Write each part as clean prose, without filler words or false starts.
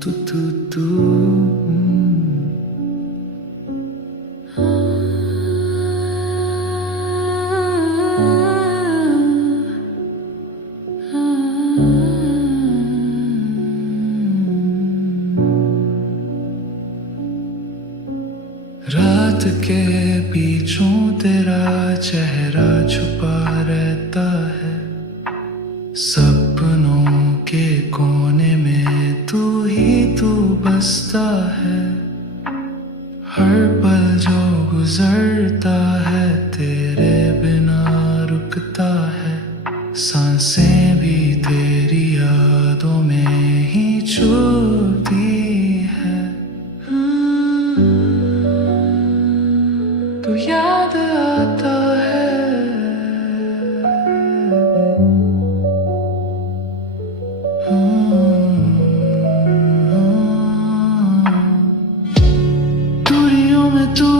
तू तू तू रात के बीचों तेरा चेहरा छुपा रहता है, सपनों के कोने में तू ही तू बसता है। हर पल जो गुजरता है तेरे बिना रुकता है, सांसें भी तेरी यादों में ही चुभती है। तू याद आता है, दूरियों में तू,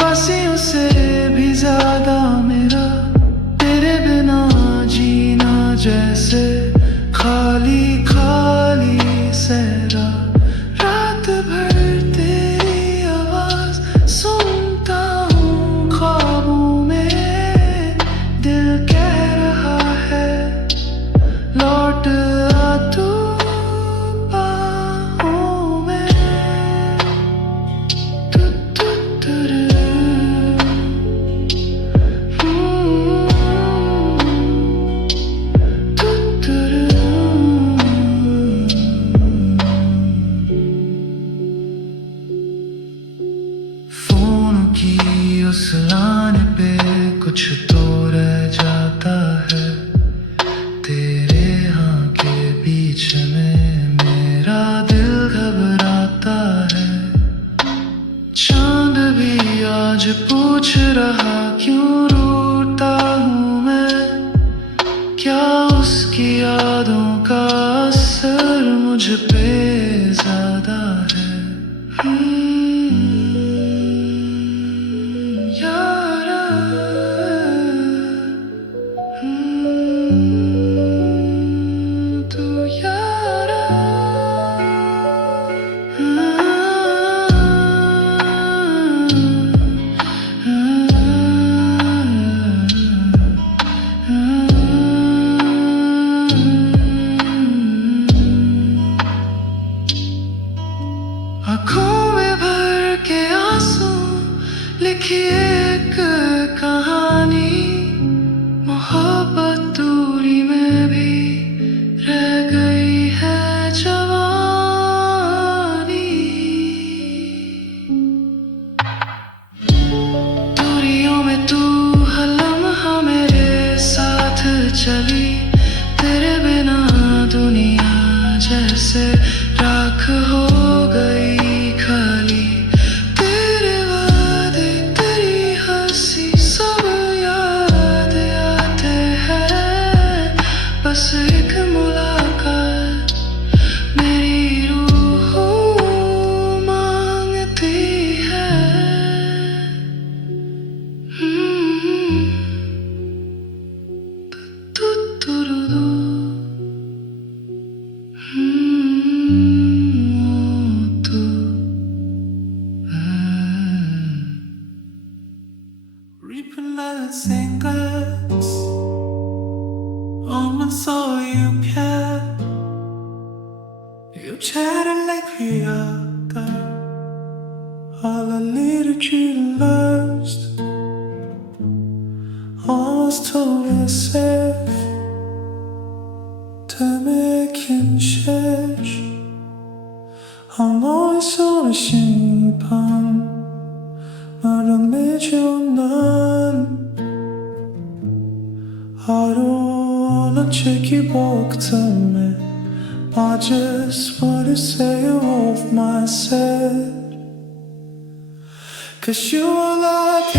पासियों से भी ज्यादा मेरा, तेरे बिना जीना जैसे खाली खाली सहरा। रात भर तेरी आवाज सुनता हूँ ख्वाबों में, दिल कह रहा है लौट आ तू बाहों में। तू तू तुरू, तू तुरू। फोन की उस लाइन पे कुछ तो रह जाता है, तेरे हाँ के बीच में मेरा दिल घबराता है। चांद भी आज पूछ रहा क्यों रोता हूँ मैं, क्या उसकी यादों का असर मुझ पे ज्यादा है। यारा, तू यारा, आँखों में भर के आंसू लिखी एक कहानी, मोहब्बत दूरी में भी रह गई है जवानी। दूरियों में तू हर लम्हा मेरे साथ चली, तेरे बिना दुनिया जैसे राख हो गई खाली। तेरे वादे तेरी हंसी सब याद आते हैं, बस एक मुलाकात मेरी रूह मांगती है। तू तुरू, तू reaping the singers almost saw you care. You chatted like we other, all I needed you lost. Almost told us safe to make him change. I'm always on a 심판 말아내줘 난. I don't wanna check you back to me, I just wanna say you off my set, 'cause you are like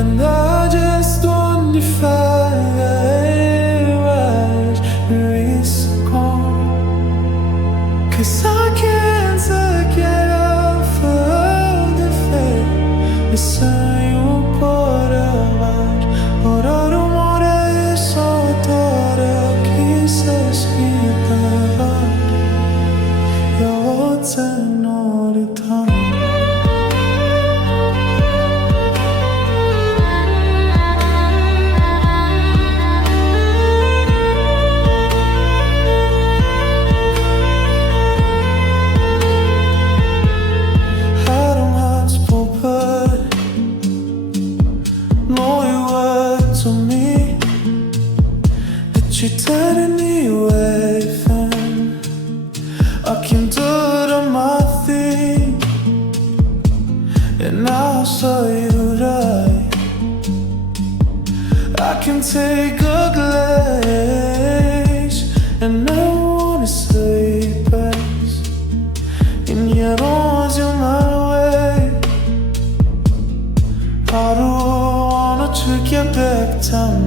and I just want you fire is gone, 'cause I can't get out. sem o parar. Orar o amor é só dar que se esquita. Jag åt all the time. She did anyway, then I can do it on my thing, and I'll show you right. I can take a glaze and never wanna say best, and yet always you're my way. I don't wanna trick you back time.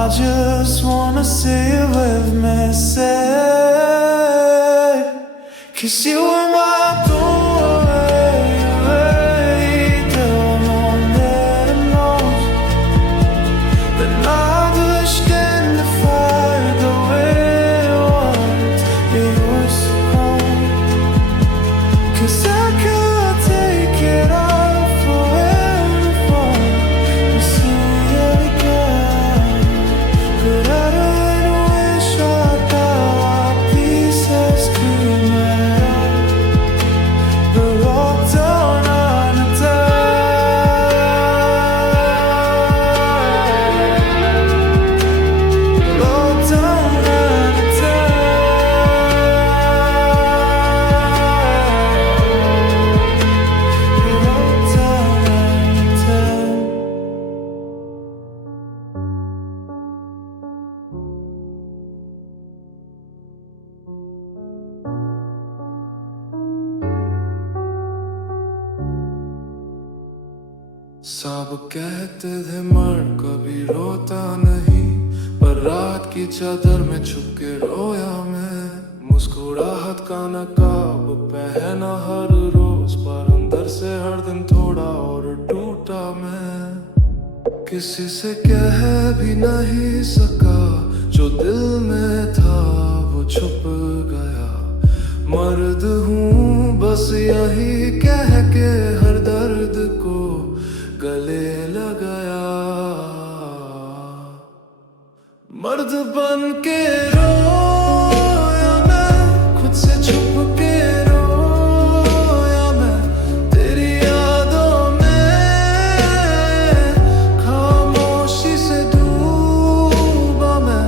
I just wanna see you with me, say, 'cause you are my boy, the one that knows that neither can defy the way I want it was home. 'Cause I can't take it off for anyone to see you again. But I don't wish I got our pieces screaming. We're all down on a dime. All down on a dime. We're all down on a dime. सब कहते थे मर्द कभी रोता नहीं, पर रात की चादर में छुप के रोया मैं। मुस्कुराहट का नकाब पहना हर रोज, पर अंदर से हर दिन थोड़ा और टूटा मैं। किसी से कह भी नहीं सका जो दिल में था वो छुप गया। मर्द हूँ बस यही कह के हर दर्द को गले लगाया। मर्द बन के रोया मैं, खुद से छुप के रोया मैं, तेरी यादों में खामोशी से डूबा मैं,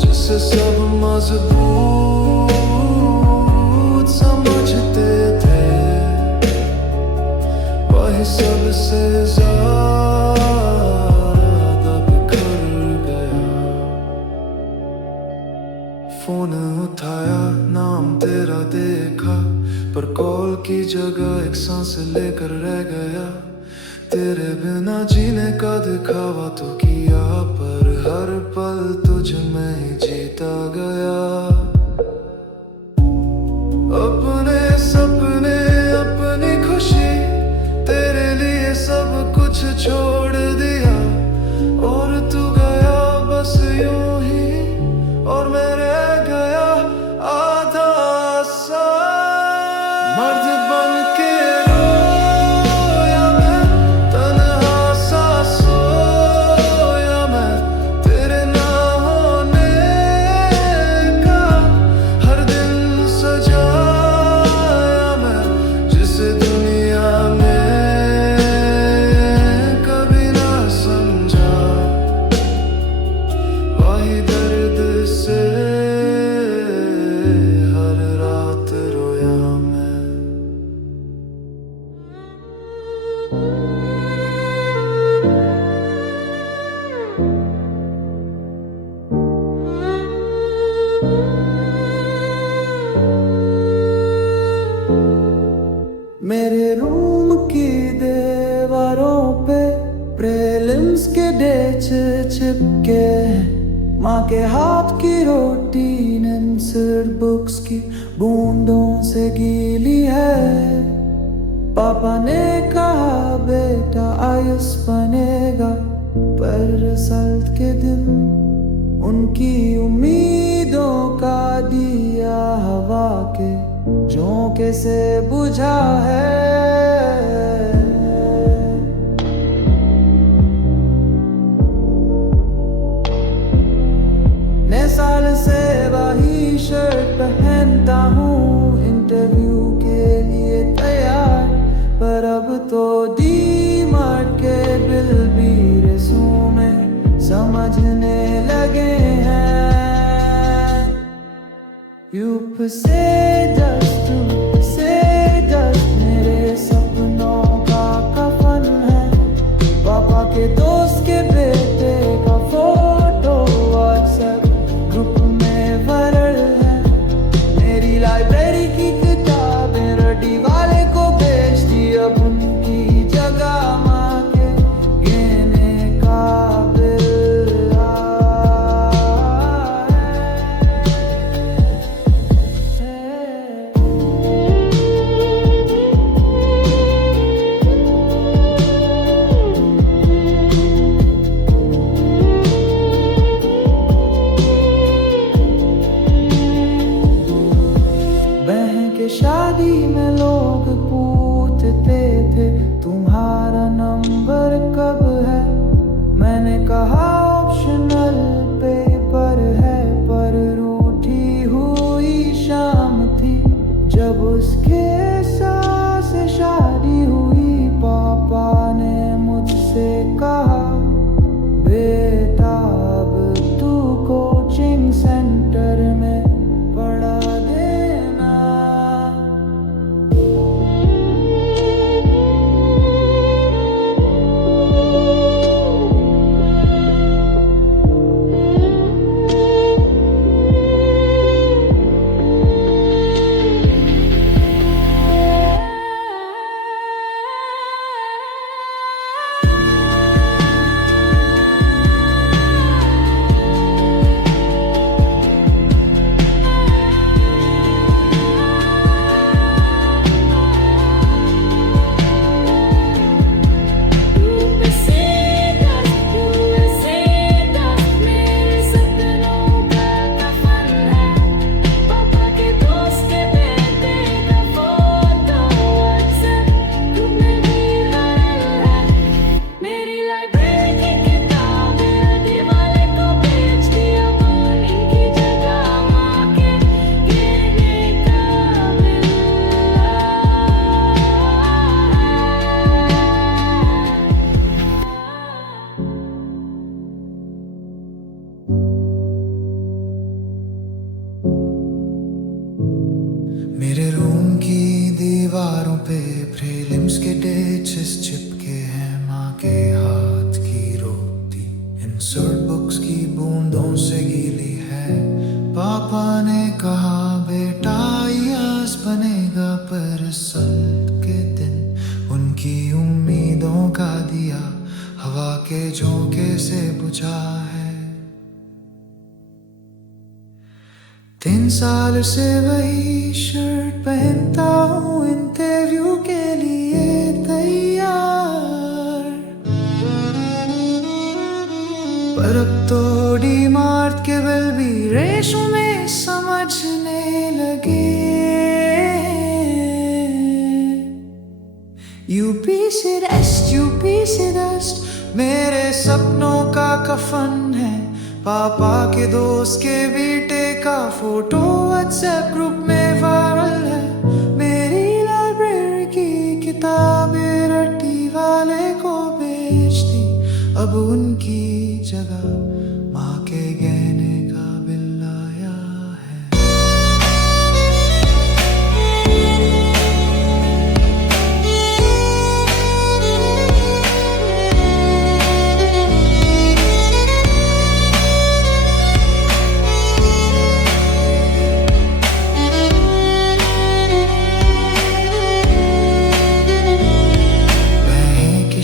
जिसे सब मजबूत समझते थे, वही सबसे ज्यादा बिखर गया। फोन उठाया, नाम तेरा देखा, पर कॉल की जगह एक सांस लेकर रह गया। तेरे बिना जीने का दिखावा तो किया, पर हर पल तुझ में ही जीता गया। अपने सपने अपनी खुशी तेरे लिए सब कुछ छोड़ दिया, और तू गया बस यूं ही, और मैं रह गया आधा सा। मर्द बन के रोया मैं, तन्हा सा सोया मैं, तेरे ना होने का हर दिन सजाया मैं, जिसे दुनिया में कभी ना समझा। वही दर्द से हर रात रोया मैं। मेरे रूम की दीवारों पे प्रीलिम्स के डेट्स चिपके, माँ के हाथ की रोटी आंसर बुक्स की बूंदों से गीली है। पापा ने कहा बे बनेगा पर रिजल्ट के दिन उनकी उम्मीदों का दिया हवा के झोंके से बुझा है। नए साल से वही शर्ट पहनता हूँ, इंटरव्यू के लिए तैयार, पर अब तो डी मार्ट के बिल भी रेज़्यूमे समझने लगे हैं। यूप से डस्ट मेरे सपनों का कफन है। पापा के दोस्त के बेटे का फोटो व्हाट्सएप ग्रुप में वायरल है। मेरी लाइब्रेरी की किताबें रड्डी वाले को बेच दी, अब उनकी जगह माँ के गहने का बिल बहन के शादी में लोग पूछते थे तुम्हारा नंबर कब है। मैंने कहा ऑप्शनल पेपर है, पर रूठी हुई शाम थी जब उसके साथ से शादी हुई। पापा ने मुझसे कहा बेटा अब तू कोचिंग सेंटर में पढ़ा देना। मेरे रूम की दीवारों पे प्रीलिम्स के डेट्स चिपके हैं। माँ के हाथ की रोटी इंसर्ट बुक्स की बूंदों से गीली है। पापा ने कहा बेटा आईएएस बनेगा, पर रिजल्ट के दिन उनकी उम्मीदों का दिया हवा के झोंके से बुझा है। 3 साल से वही शर्ट पहनता हूँ, इंटरव्यू के लिए तैयार, पर अब तो डी मार्ट के बिल भी रेशों में समझने लगे। यूपी से डस्ट मेरे सपनों का कफन है। पापा के दोस्त के बेटे का फोटो व्हाट्सएप ग्रुप में वायरल है। मेरी लाइब्रेरी की किताबें रट्टी वाले को बेच दी, अब उनकी जगह माँ के गहने का बिल आया है।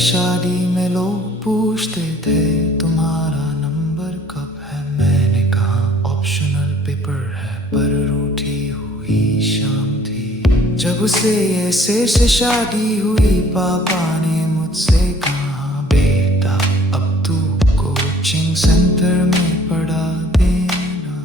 शादी में लोग पूछते थे तुम्हारा नंबर कब है। मैंने कहा ऑप्शनल पेपर है, पर रूठी हुई शाम थी जब उसे ऐसे से शादी हुई। पापा ने मुझसे कहा चादर में पड़ा देना।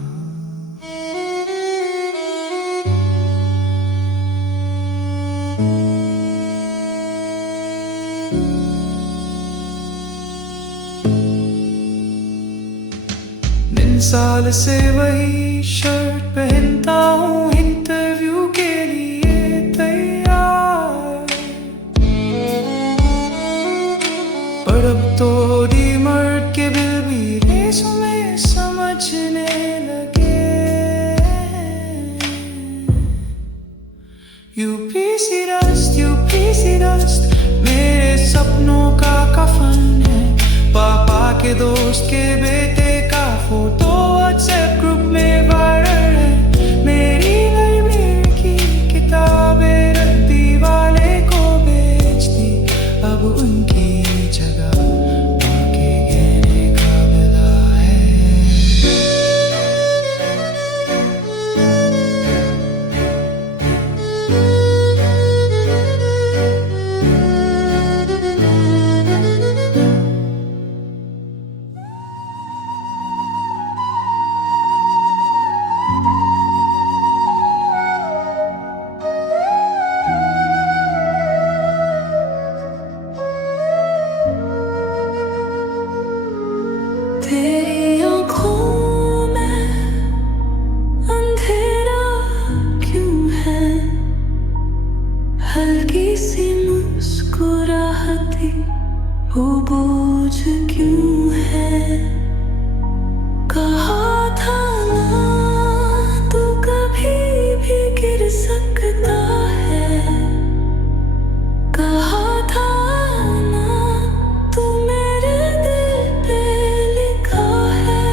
साल से वही शर्ट पहनता हूँ, इंटरव्यू के लिए तैयार। पर अब तो डीमर्ट के बिल भी रेसों में समझने लगे। यूपीसी डस्ट मेरे सपनों का कफन है। पापा के दोस्त के बेटे का फोटो व्हाट्सएप ग्रुप में वायरल है। मेरी लाइब्रेरी की किताबें रद्दी वाले को बेच दी, अब उनकी जगह माँ के गहने का मिला है। तेरी आँखों में अंधेरा क्यों है, हल्की सी मुस्कुराहटी वो बोझ क्यों है। कहा था ना तू कभी भी गिर सकता है, कहा था ना तू मेरे दिल पे लिखा है।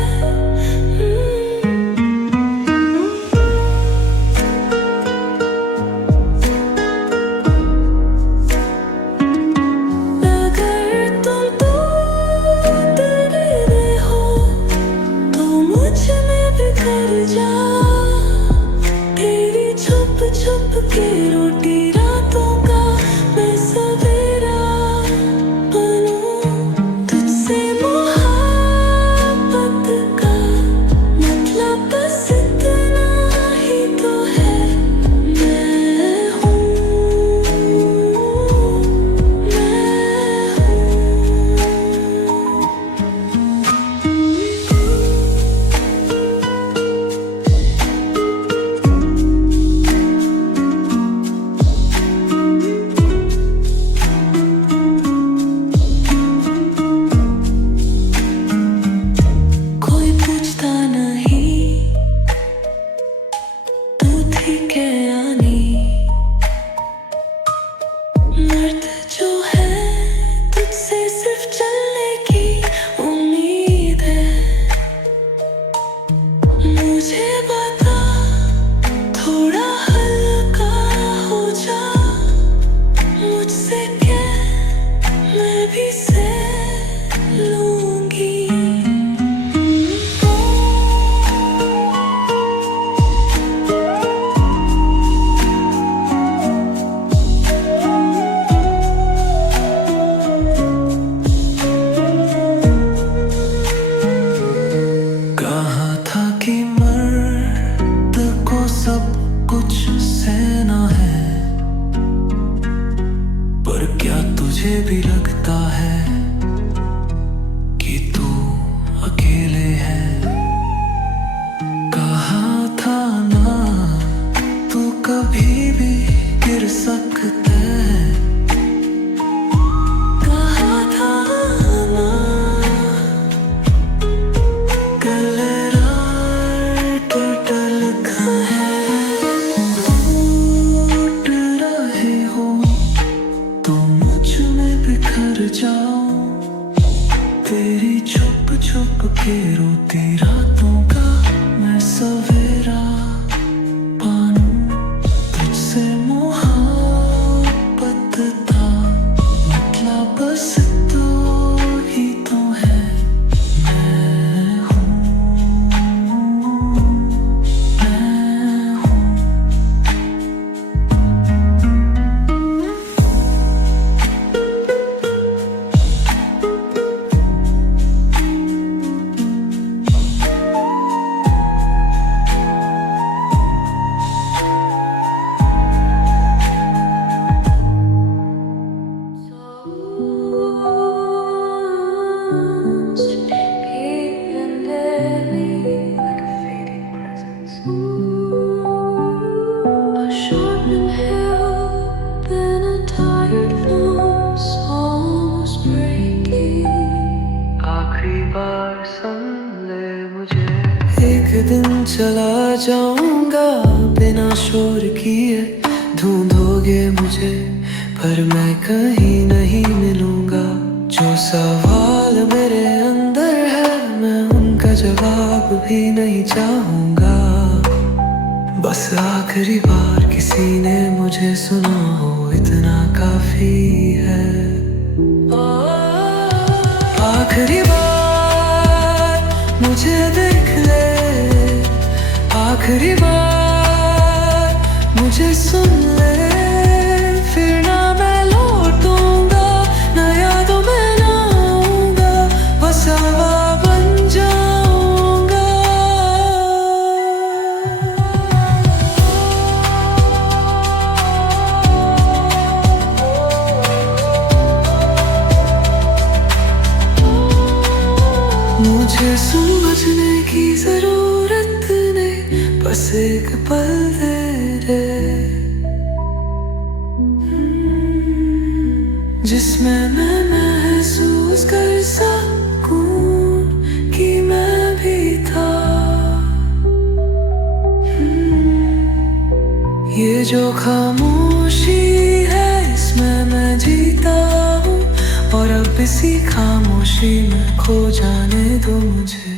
अगर तुम टूट रहे हो तो मुझ में बिखर जा। तेरी छुप छुप के रोटी रातों का मैं सवेरा बनूं। तुझसे मोहब्बत का मतलब बस इतना ही तो है। मैं हूँ, कोई पूछता नहीं तू थी क्या यानी। मर्द जो है तुझसे सिर्फ चलने की उम्मीद है। मुझे बता थोड़ा हल्का हो जा, मुझसे क्या मैं भी सह लूंगी। कहा था कि मर्द को सब कुछ सहना है, पर क्या तुझे भी लगता है कि तू अकेले है। कहा था ना तू कभी भी गिर सकता है, कहा था ना तेरी छुप छुप के रोती रातों का मैं सवेरा पानूं। तुझसे मोहब्बत hill, then a tired voice almost breaking. आखिरी बार सुन ले मुझे, एक दिन चला जाऊंगा बिना शोर किए, ढूंढोगे मुझे पर मैं कहीं नहीं मिलूंगा। जो सवाल मेरे अंदर है मैं उनका जवाब भी नहीं चाहूंगा। बस आखिरी बार किसी ने मुझे सुना हो इतना काफी है। आखिरी बार मुझे देख ले, आखिरी बार मुझे सुन ले, फिर ना मैं लौटूंगा, ना यादों में ना आऊंगा, बस हवा बन जाऊंगा। मुझे समझने की जरूरत नहीं, बस एक पल दे रे, जिसमें मैं महसूस कर सकूं कि मैं भी था। ये जो खामोशी है इसमें मैं जीता हूँ, और अब इसी खामोशी में खो जाने दो मुझे।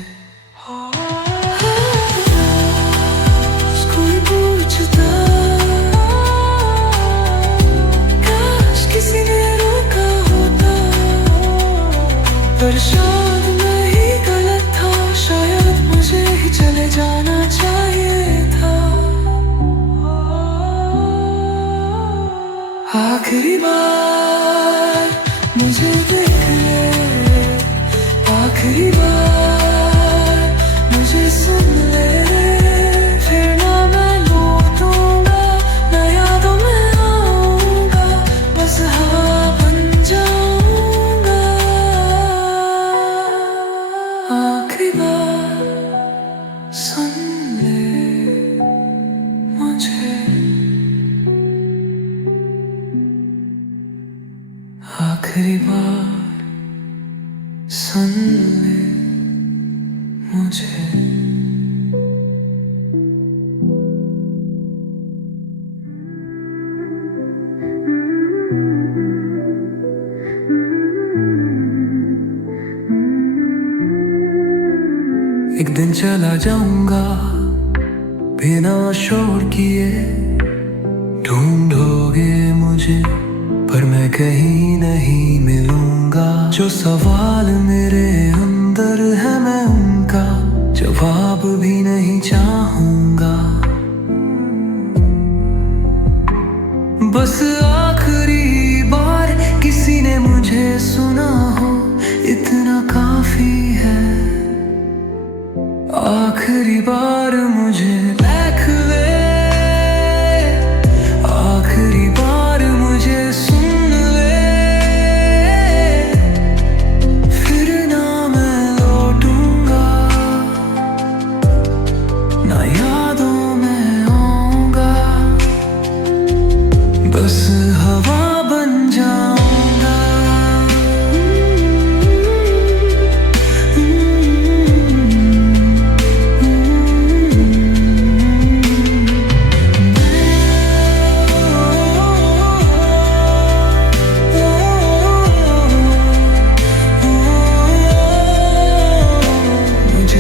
कोई पूछता काश किसी ने रोका होता, पर शायद मैं ही गलत था, शायद मुझे ही चले जाना चाहिए था। आखिरी बार मुझे देख ले, आखिरी बार मुझे सुन ले, फिर ना मैं लौटूंगा, ना यादों में आऊंगा, बस हवा बन जाऊंगा। आखिरी बार सुन ले मुझे, आखिरी बार सुन ले मुझे। एक दिन चला जाऊंगा बिना शोर किए, ढूंढोगे मुझे पर मैं कहीं नहीं मिलूंगा। जो सवाल मेरे अंदर है मैं उनका जवाब भी नहीं चाहूंगा। बस आखिरी बार किसी ने मुझे सुना हो इतना काफी है। आखिरी बार मुझे देख ले, आखिरी बार मुझे सुन ले, फिर ना मैं लौटूंगा, ना यादों में आऊंगा, बस हवा बन जाऊंगा।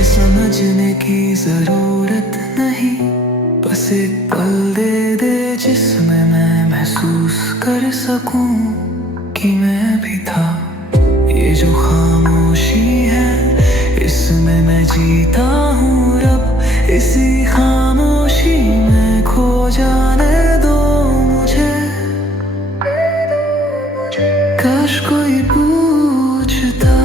समझने की जरूरत नहीं, बस एक पल दे दे जिसमें मैं महसूस कर सकूं कि मैं भी था। ये जो खामोशी है इसमें मैं जीता हूँ रब, इसी खामोशी में खो जाने दो मुझे। काश कोई पूछता,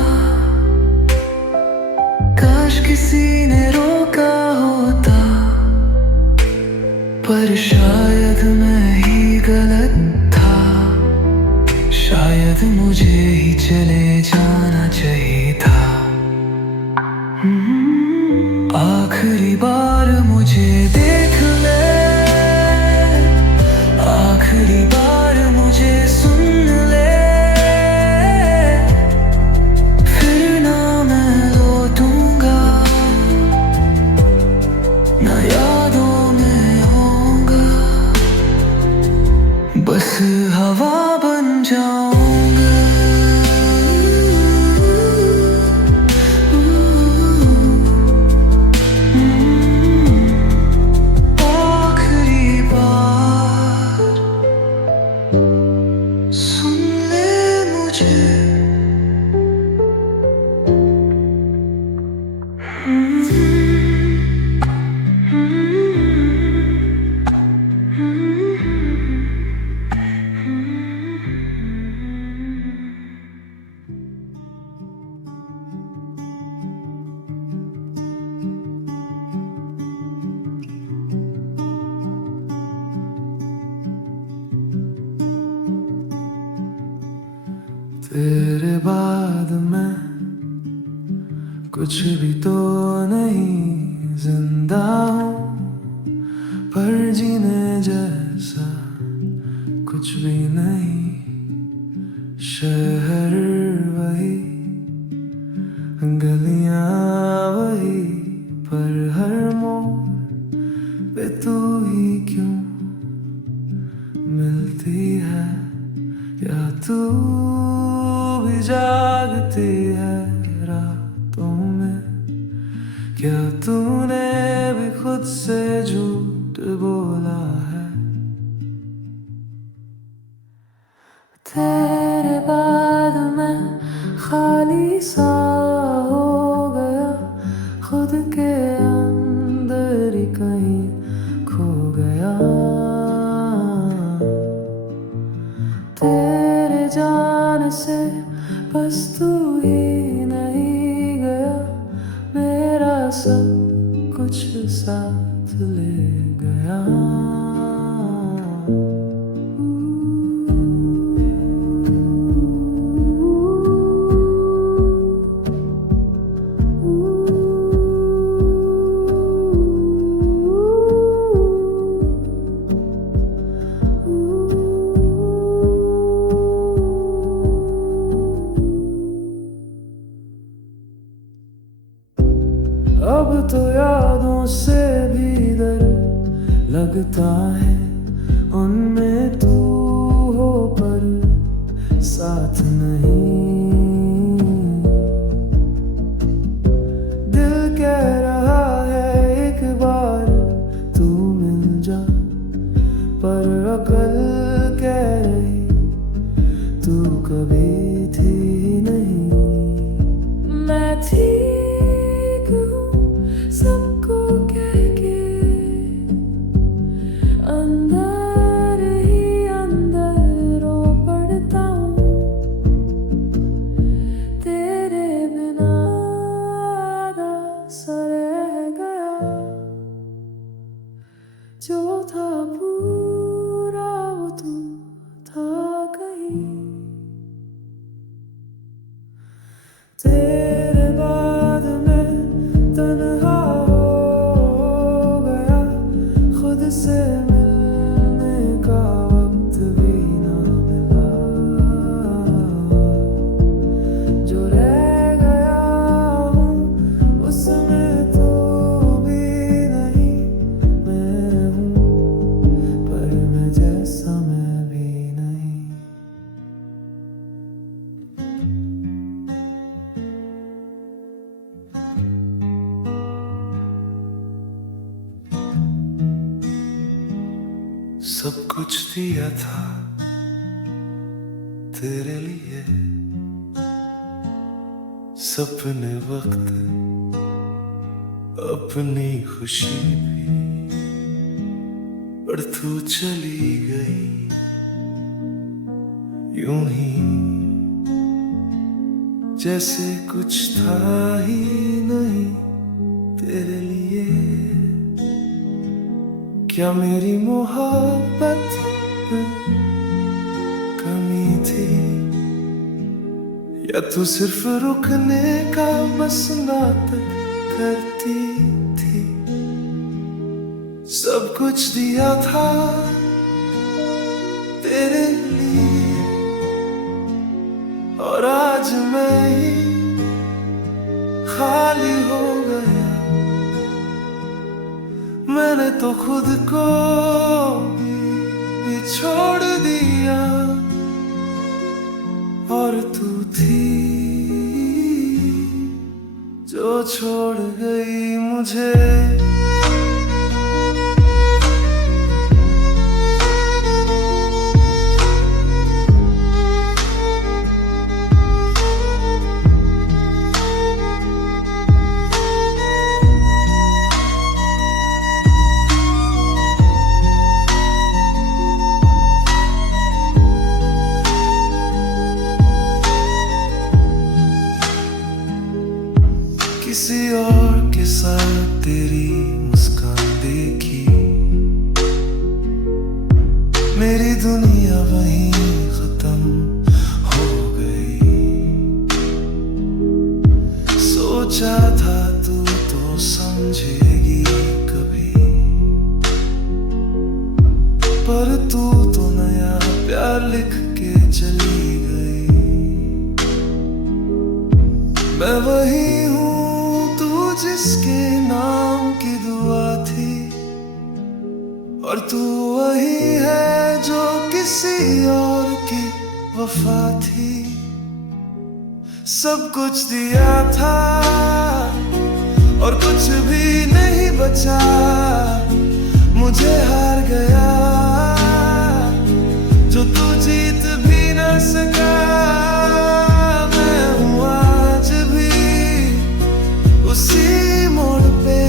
काश किसी ने रोका होता, पर शायद मैं ही गलत था, शायद मुझे ही चले जाना चाहिए था। आखिरी बार मुझे देख ले, हवा बन जाऊंगा। आखिरी बार सुन ले मुझे। तेरे बाद मैं कुछ भी तो नहीं, जिंदा हूँ पर जीने जैसा कुछ भी नहीं। शहर वही, गलियां वही, पर हर मोड़ पे तू ही क्यों मिलती है। या तू भी जागती है रातों में, क्या तूने भी खुद से झूठ बोला है। तेरे बाद मैं खाली सा हो गया, खुद के अंदर ही कहीं खो गया। तेरे जाने से बस तू ही नहीं गया, मेरा सब कुछ साथ ले गया। अब तो यादों से भी डर लगता है, उनमें तू हो पर साथ नहीं। दिल कह रहा है एक बार तू मिल जा, पर अकल कह रही तू कभी थी नहीं। मैं ठीक हूँ सबको कह के, अंदर ही अंदर रो पड़ता हूँ। तेरे बिना आधा सा रह गया, जो था पूरा वो तू था कहीं। तेरे बाद मैं तन्हा हो गया, खुद से मिलने का वक्त भी ना मिला। जो रह गया हूँ उसमें तो भी नहीं मैं हूँ, पर मैं जैसा मैं भी नहीं। सब कुछ दिया था तेरे लिए, सपने वक्त अपनी खुशी भी, पर तू चली गई यूं ही जैसे कुछ था ही नहीं तेरे लिए। क्या मेरी मोहब्बत में कमी थी, या तू सिर्फ रुकने का बस नाटक करती थी। सब कुछ दिया था तेरे लिए, और आज मैं ही खाली हो गया। मैंने तो खुद को भी छोड़ छोड़ दिया और तू थी जो छोड़ गई मुझे। किसी और के साथ तेरी मुस्कान देखी, मेरी दुनिया वहीं खत्म हो गई। सोचा था तू तो समझेगी कभी, पर तू तो नया प्यार लिख के चली गई। मैं वही हूँ जिसके नाम की दुआ थी, और तू वही है जो किसी और की वफा थी। सब कुछ दिया था और कुछ भी नहीं बचा, मुझे हार गया जो तू जीत भी न सका। मैं हूँ आज भी उसी मोड़ पे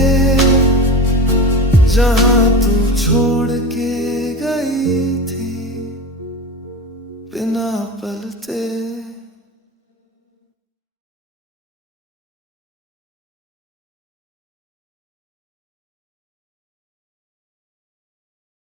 जहां तू छोड़ के गई थी, बिना पलटे।